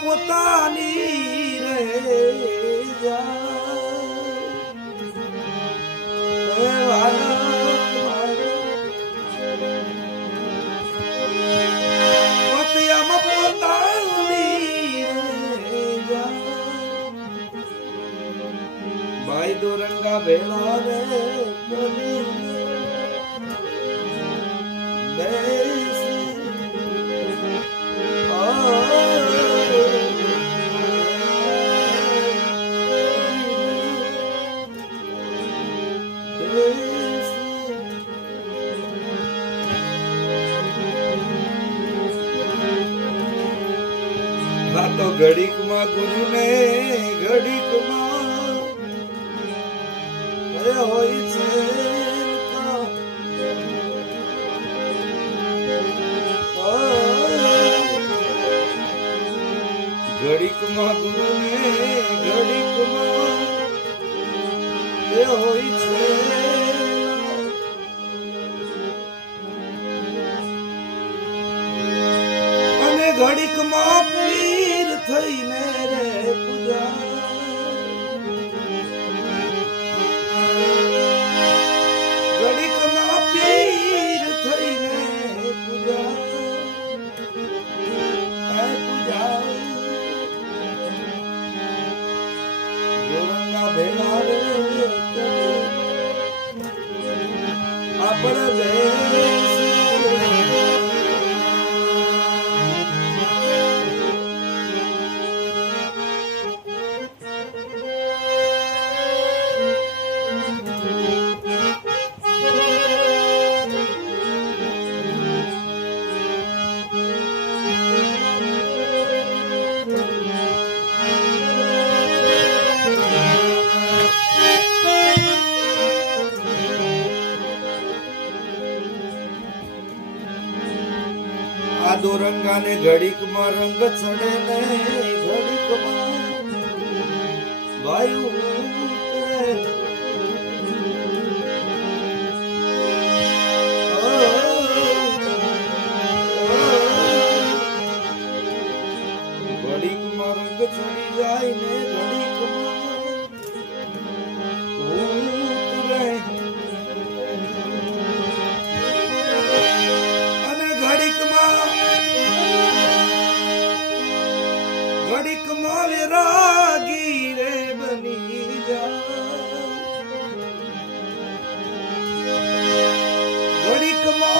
પોતાની રે પોતિયામાં પોતાની ભાઈ દોરંગા ભેળા રે તો ઘડીક માં ગુરુ ને ઘડીક માં હોય છે ઘડીક માં ગુરુ ને ઘડીક માં હોય છે અને ઘડીક માં પીર થઈને રે પૂજા ઘડીક માં પીર થઈને પૂજા પૂજા ગોરંગા ભેલા રે આપણા દેશ દોરંગા ને ઘડીક માં રંગ ચડે ને ઘડીક માં વાયુ ઉતરે ઘડીક માં રંગ ચડી જાય ને ઘડીક માં ઉતરે અને ઘડીક માં ઘડીક માં રાગી રે બની જાય ઘડીક માં